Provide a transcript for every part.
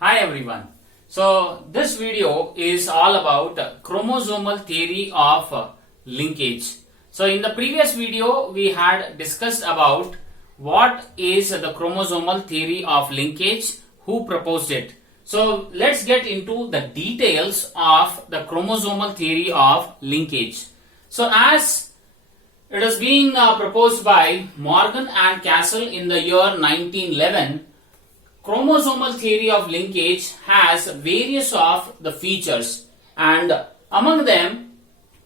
Hi everyone. So this video is all about chromosomal theory of linkage. So in the previous video we had discussed about what is the chromosomal theory of linkage, who proposed it. So let's get into the details of the chromosomal theory of linkage. So as it is being proposed by Morgan and Castle in the year 1911, chromosomal theory of linkage has various of the features, and among them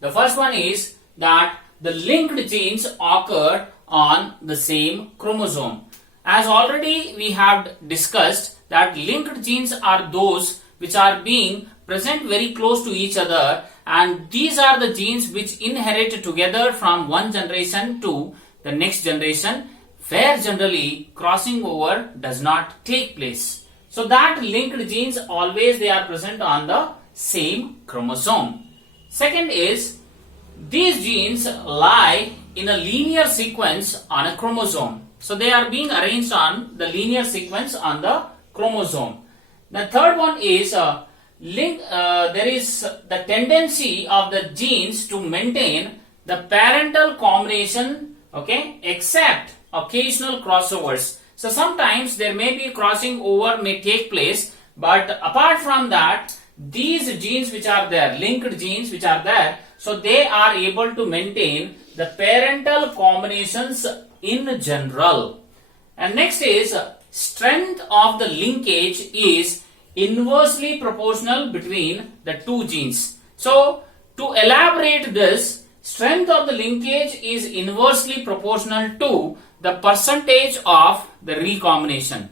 the first one is that the linked genes occur on the same chromosome. As already we have discussed that linked genes are those which are being present very close to each other, and these are the genes which inherit together from one generation to the next generation, where generally crossing over does not take place. So that linked genes always they are present on the same chromosome. Second is these genes lie in a linear sequence on a chromosome. So they are being arranged on the linear sequence on the chromosome. The third one is there is the tendency of the genes to maintain the parental combination, okay, except occasional crossovers. So sometimes there may be crossing over may take place, but apart from that, these genes which are there, linked genes which are there, so they are able to maintain the parental combinations in general. And next is strength of the linkage is inversely proportional between the two genes. So to elaborate this, strength of the linkage is inversely proportional to the percentage of the recombination.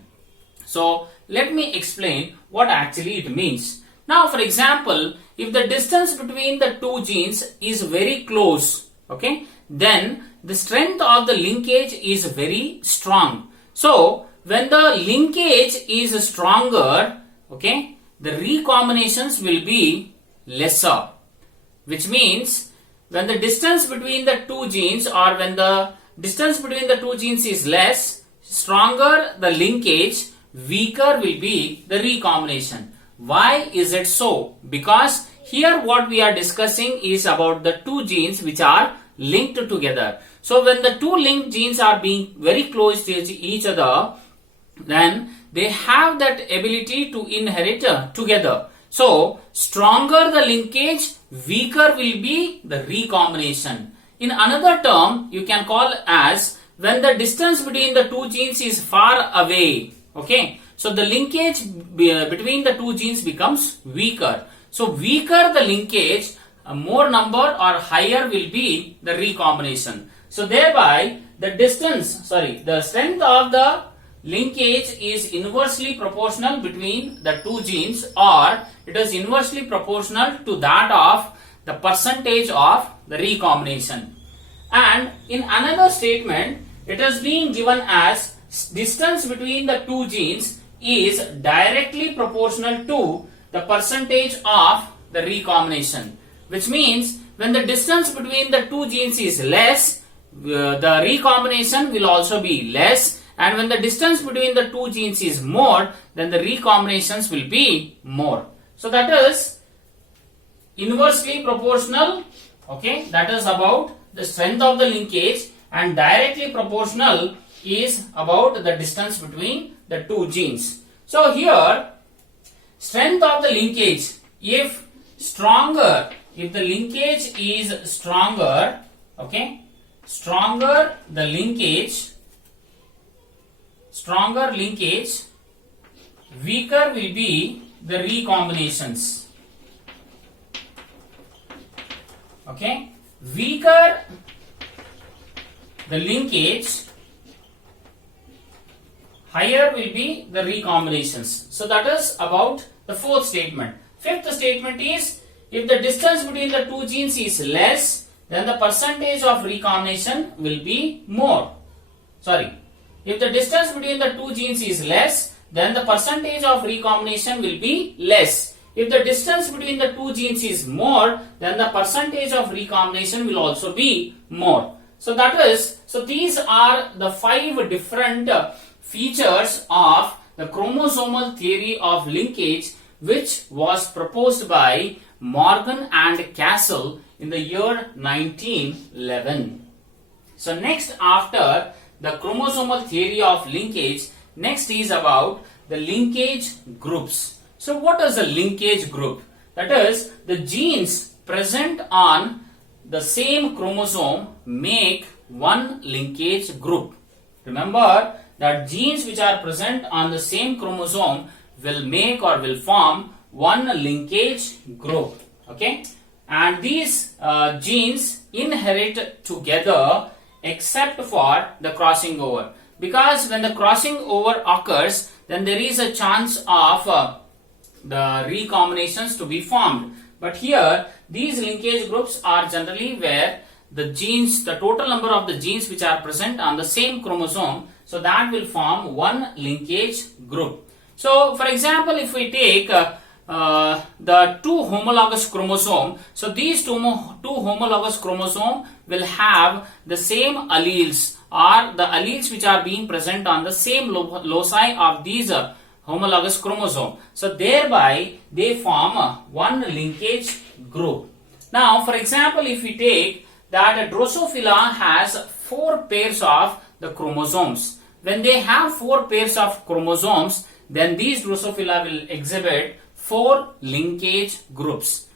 So let me explain what actually it means. Now for example, if the distance between the two genes is very close, okay, then the strength of the linkage is very strong. So when the linkage is stronger, okay, the recombinations will be lesser, which means when the distance between the two genes, or when the distance between the two genes is less, stronger the linkage, weaker will be the recombination. Why is it so? Because here what we are discussing is about the two genes which are linked together. So when the two linked genes are being very close to each other, then they have that ability to inherit together. So stronger the linkage, weaker will be the recombination. In another term, you can call as when the distance between the two genes is far away, okay, so the linkage between the two genes becomes weaker. So weaker the linkage, more number or higher will be the recombination. So thereby the strength of the linkage is inversely proportional between the two genes, or it is inversely proportional to that of the percentage of the recombination. And in another statement, it is being given as distance between the two genes is directly proportional to the percentage of the recombination, which means when the distance between the two genes is less, the recombination will also be less, and when the distance between the two genes is more, then the recombinations will be more. So that is inversely proportional, okay, that is about the strength of the linkage, and directly proportional is about the distance between the two genes. So here strength of the linkage, if the linkage is stronger, okay, stronger linkage, weaker will be the recombinations, okay, weaker the linkage, higher will be the recombinations. So that is about the fourth statement. Fifth statement is if the distance between the two genes is less, then the percentage of recombination will be more. If the distance between the two genes is less, then the percentage of recombination will be less. If the distance between the two genes is more, then the percentage of recombination will also be more. So these are the 5 different features of the chromosomal theory of linkage, which was proposed by Morgan and Castle in the year 1911. So next, after the chromosomal theory of linkage, next is about the linkage groups. So what is a linkage group? That is, the genes present on the same chromosome make one linkage group. Remember that genes which are present on the same chromosome will make or will form one linkage group. Okay, and these genes inherit together except for the crossing over, because when the crossing over occurs, then there is a chance of the recombinations to be formed. But here these linkage groups are generally where the genes, the total number of the genes which are present on the same chromosome, so that will form one linkage group. So for example, if we take the two homologous chromosome, so these two homologous chromosome will have the same alleles, or the alleles which are being present on the same loci of these homologous chromosome. So thereby they form one linkage group. Now for example, if we take that a Drosophila has 4 pairs of the chromosomes. When they have 4 pairs of chromosomes, then these Drosophila will exhibit 4 linkage groups.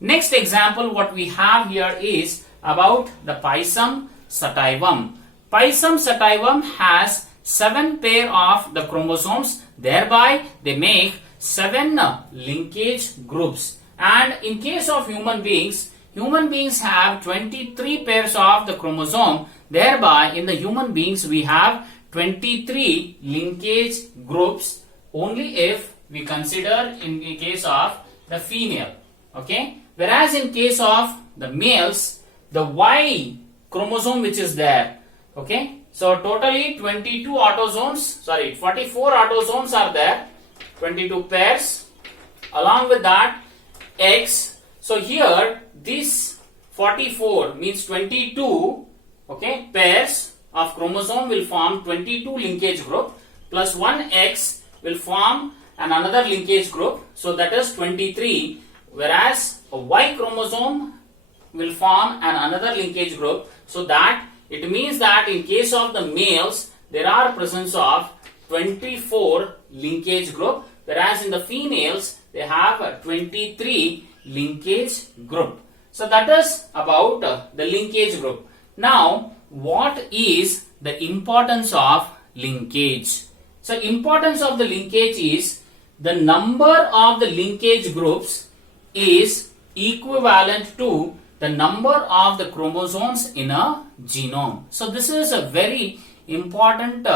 Next example what we have here is about the Pisum sativum. Pisum sativum has 7 pair of the chromosomes, thereby they make 7 linkage groups. And in case of human beings have 23 pairs of the chromosome, thereby in the human beings we have 23 linkage groups only if we consider in the case of the female. Okay, whereas in case of the males, the Y chromosome which is there, okay, so totally 44 autosomes are there, 22 pairs. Along with that, X. So here this 44 means 22, okay, pairs of chromosome will form 22 linkage group, plus 1X will form another linkage group, so that is 23, whereas a Y chromosome will form another linkage group, so that it means that in case of the males there are presence of 24 linkage group, whereas in the females they have a 23 linkage group. So that is about the linkage group. Now what is the importance of linkage? So importance of the linkage is the number of the linkage groups is equivalent to the number of the chromosomes in a genome. So this is a very important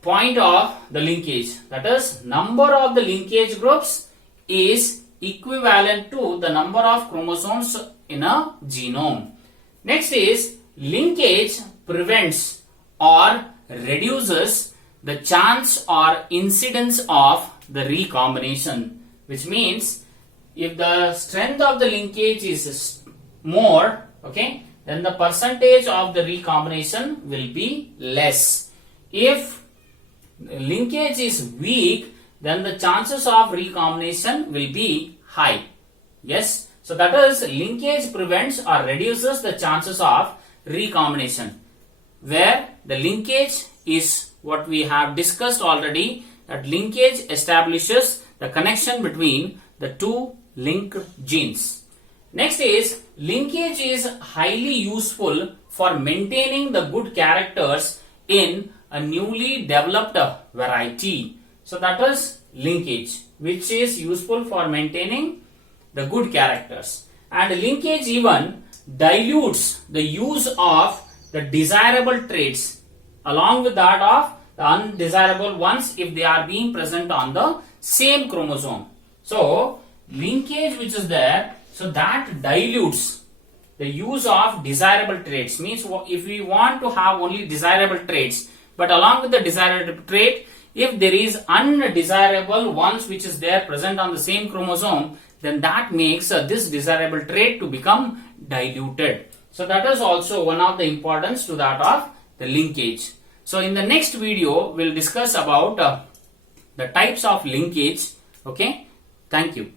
point of the linkage, that is number of the linkage groups is equivalent to the number of chromosomes in a genome. Next is linkage prevents or reduces the chance or incidence of the recombination, which means if the strength of the linkage is more, okay, then the percentage of the recombination will be less. If linkage is weak, then the chances of recombination will be high. Yes, so that is linkage prevents or reduces the chances of recombination, where the linkage is what we have discussed already, that linkage establishes the connection between the two linked genes. Next is linkage is highly useful for maintaining the good characters in a newly developed variety. So that is linkage, which is useful for maintaining the good characters. And linkage even dilutes the use of the desirable traits along with that of the undesirable ones if they are being present on the same chromosome. So linkage which is there, so that dilutes the use of desirable traits. Means if we want to have only desirable traits, but along with the desirable trait, if there is undesirable ones which is there present on the same chromosome, then that makes this desirable trait to become diluted. So that is also one of the importance to that of the linkage. So in the next video, we'll discuss about the types of linkage. Okay, thank you.